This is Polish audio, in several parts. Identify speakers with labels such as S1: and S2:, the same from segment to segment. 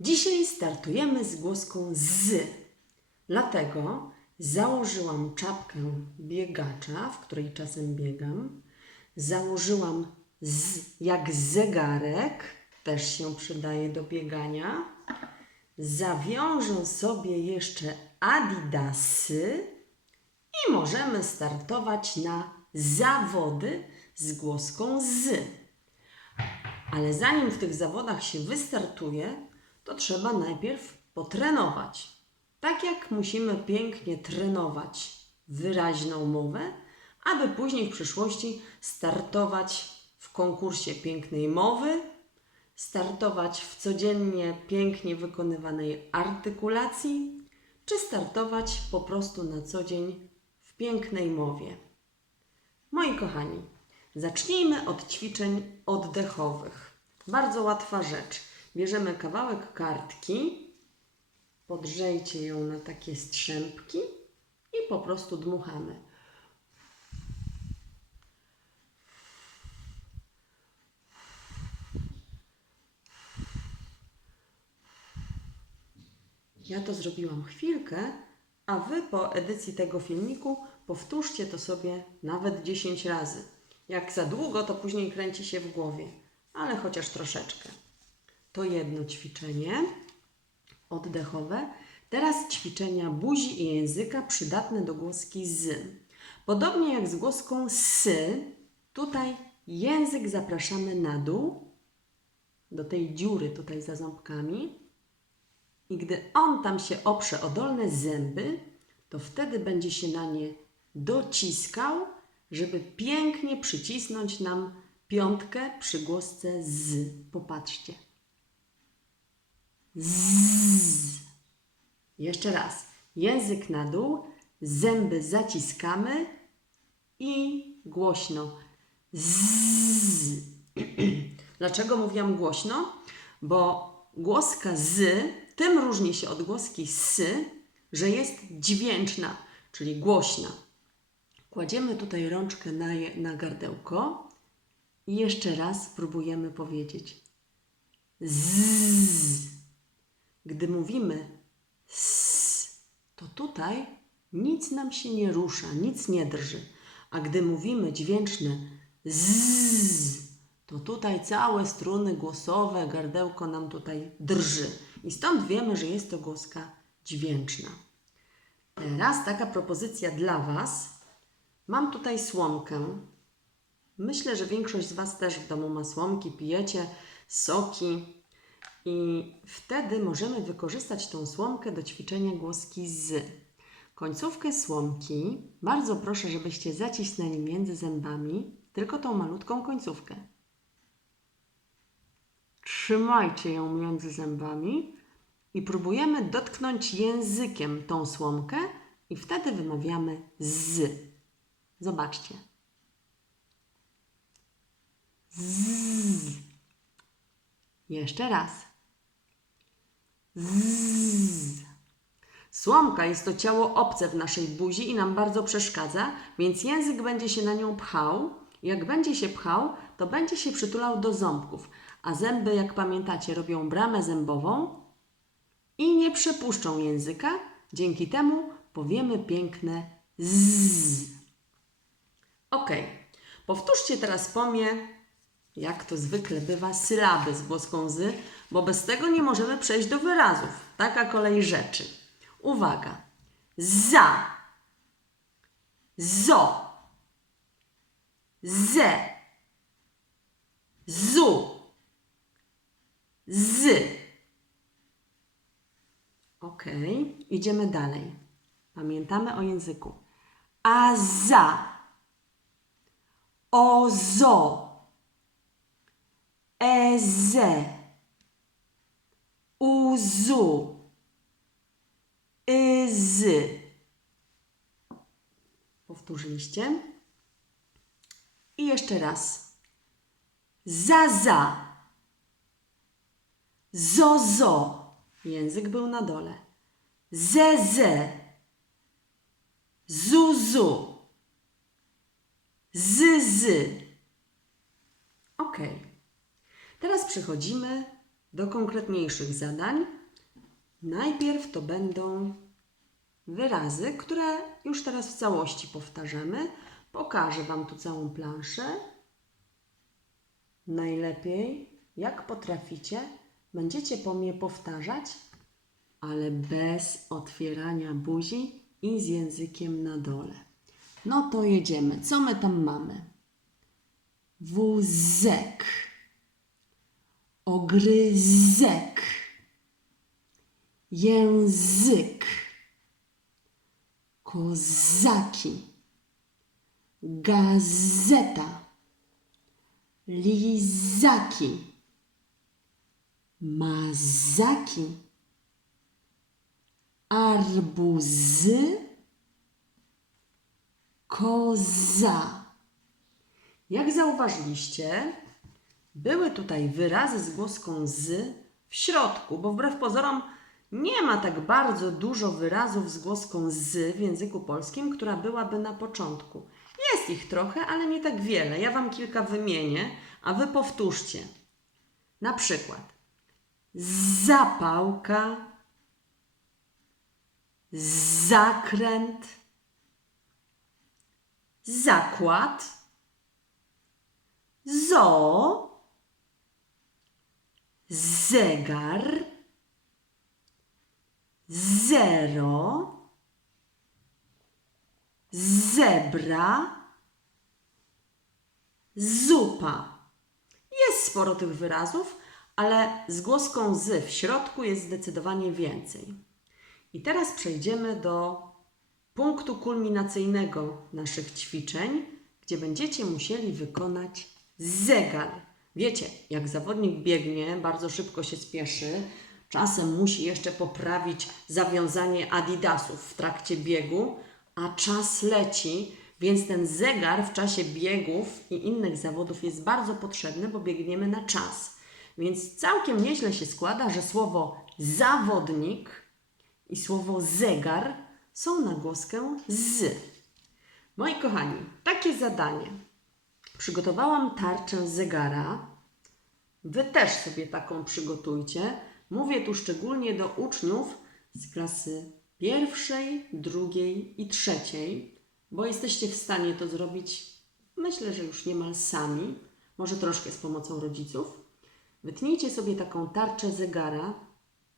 S1: Dzisiaj startujemy z głoską z. Dlatego założyłam czapkę biegacza, w której czasem biegam. Założyłam z, jak zegarek, też się przydaje do biegania. Zawiążę sobie jeszcze adidasy i możemy startować na zawody z głoską z. Ale zanim w tych zawodach się wystartuje, to trzeba najpierw potrenować. Tak jak musimy pięknie trenować wyraźną mowę, aby później w przyszłości startować w konkursie pięknej mowy, startować w codziennie pięknie wykonywanej artykulacji, czy startować po prostu na co dzień w pięknej mowie. Moi kochani, zacznijmy od ćwiczeń oddechowych. Bardzo łatwa rzecz. Bierzemy kawałek kartki, podrzejcie ją na takie strzępki i po prostu dmuchamy. Ja to zrobiłam chwilkę, a Wy po edycji tego filmiku powtórzcie to sobie nawet 10 razy. Jak za długo, to później kręci się w głowie, ale chociaż troszeczkę. To jedno ćwiczenie oddechowe. Teraz ćwiczenia buzi i języka przydatne do głoski z. Podobnie jak z głoską s, tutaj język zapraszamy na dół, do tej dziury tutaj za ząbkami. I gdy on tam się oprze o dolne zęby, to wtedy będzie się na nie dociskał, żeby pięknie przycisnąć nam piątkę przy głosce z. Popatrzcie. Z. Jeszcze raz. Język na dół, zęby zaciskamy i głośno. Z. Dlaczego mówiłam głośno? Bo głoska z tym różni się od głoski s, że jest dźwięczna, czyli głośna. Kładziemy tutaj rączkę na, na gardełko i jeszcze raz spróbujemy powiedzieć z. Gdy mówimy s, to tutaj nic nam się nie rusza, nic nie drży. A gdy mówimy dźwięczne z, to tutaj całe struny głosowe, gardełko nam tutaj drży. I stąd wiemy, że jest to głoska dźwięczna. Teraz taka propozycja dla Was. Mam tutaj słomkę. Myślę, że większość z Was też w domu ma słomki, pijecie soki. I wtedy możemy wykorzystać tą słomkę do ćwiczenia głoski z. Końcówkę słomki bardzo proszę, żebyście zacisnęli między zębami, tylko tą malutką końcówkę. Trzymajcie ją między zębami i próbujemy dotknąć językiem tą słomkę i wtedy wymawiamy z. Zobaczcie. Z. Jeszcze raz. Z. Słomka jest to ciało obce w naszej buzi i nam bardzo przeszkadza, więc język będzie się na nią pchał. Jak będzie się pchał, to będzie się przytulał do ząbków, a zęby, jak pamiętacie, robią bramę zębową i nie przepuszczą języka. Dzięki temu powiemy piękne z. Ok. Powtórzcie teraz po mnie, jak to zwykle bywa, sylaby z głoską z, bo bez tego nie możemy przejść do wyrazów. Taka kolej rzeczy. Uwaga. Za. Zo. Ze. Zu. Z. Ok, idziemy dalej. Pamiętamy o języku. A za. O zo. E ze. U zu. Y z. Powtórzyliście? I jeszcze raz. Za za. Zo zo. Język był na dole. Ze ze. Zu zu. Z z. Ok. Teraz przechodzimy do konkretniejszych zadań. Najpierw to będą wyrazy, które już teraz w całości powtarzamy. Pokażę Wam tu całą planszę. Najlepiej, jak potraficie, będziecie po mnie powtarzać, ale bez otwierania buzi i z językiem na dole. No to jedziemy. Co my tam mamy? Wózek. Ogryzek. Język. Kozaki. Gazeta. Lizaki. Mazaki. Arbuzy. Koza. Jak zauważyliście, były tutaj wyrazy z głoską z w środku, bo wbrew pozorom nie ma tak bardzo dużo wyrazów z głoską z w języku polskim, która byłaby na początku. Jest ich trochę, ale nie tak wiele. Ja Wam kilka wymienię, a Wy powtórzcie. Na przykład zapałka, zakręt, zakład, zoo, zegar, zero, zebra, zupa. Jest sporo tych wyrazów, ale z głoską z w środku jest zdecydowanie więcej. I teraz przejdziemy do punktu kulminacyjnego naszych ćwiczeń, gdzie będziecie musieli wykonać zegar. Wiecie, jak zawodnik biegnie, bardzo szybko się spieszy, czasem musi jeszcze poprawić zawiązanie adidasów w trakcie biegu, a czas leci, więc ten zegar w czasie biegów i innych zawodów jest bardzo potrzebny, bo biegniemy na czas. Więc całkiem nieźle się składa, że słowo zawodnik i słowo zegar są na głoskę z. Moi kochani, takie zadanie. Przygotowałam tarczę zegara. Wy też sobie taką przygotujcie. Mówię tu szczególnie do uczniów z klasy pierwszej, drugiej i trzeciej, bo jesteście w stanie to zrobić, myślę, że już niemal sami, może troszkę z pomocą rodziców. Wytnijcie sobie taką tarczę zegara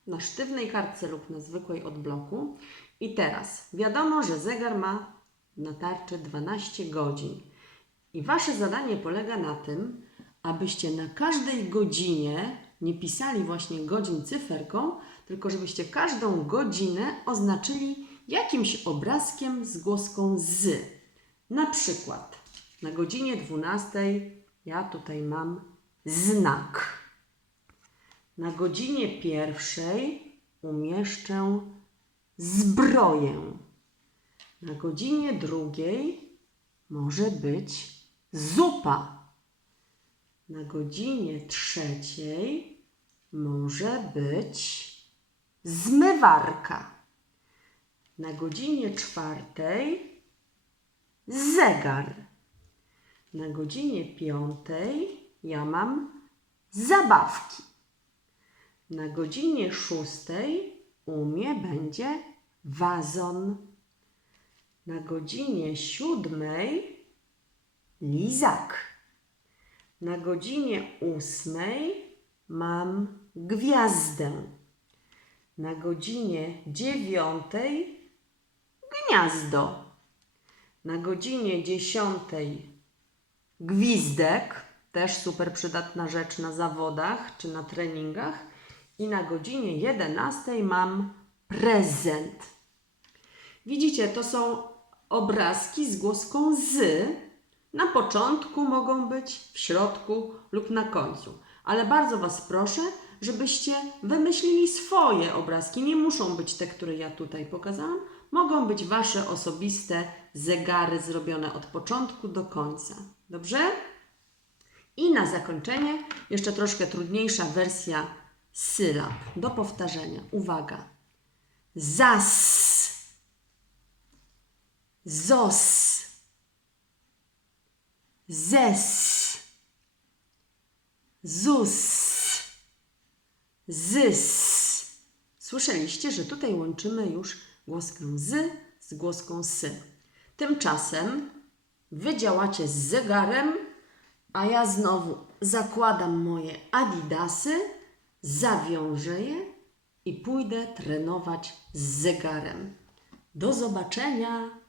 S1: na sztywnej kartce lub na zwykłej od bloku. I teraz wiadomo, że zegar ma na tarczy 12 godzin. I wasze zadanie polega na tym, abyście na każdej godzinie nie pisali właśnie godzin cyferką, tylko żebyście każdą godzinę oznaczyli jakimś obrazkiem z głoską z. Na przykład na godzinie 12 ja tutaj mam znak. Na godzinie pierwszej umieszczę zbroję. Na godzinie drugiej może być zupa. Na godzinie trzeciej może być zmywarka. Na godzinie czwartej zegar. Na godzinie piątej ja mam zabawki. Na godzinie szóstej u mnie będzie wazon. Na godzinie siódmej lizak. Na godzinie ósmej mam gwiazdę. Na godzinie dziewiątej gniazdo. Na godzinie dziesiątej gwizdek, też super przydatna rzecz na zawodach czy na treningach. I na godzinie jedenastej mam prezent. Widzicie, to są obrazki z głoską z. Na początku mogą być, w środku lub na końcu. Ale bardzo Was proszę, żebyście wymyślili swoje obrazki. Nie muszą być te, które ja tutaj pokazałam. Mogą być Wasze osobiste zegary zrobione od początku do końca. Dobrze? I na zakończenie jeszcze troszkę trudniejsza wersja sylab do powtarzania. Uwaga. Zas. Zos. Zes. Zus. z, s. Słyszeliście, że tutaj łączymy już głoskę z z głoską s. Tymczasem wy działacie z zegarem, a ja znowu zakładam moje adidasy, zawiążę je i pójdę trenować z zegarem. Do zobaczenia!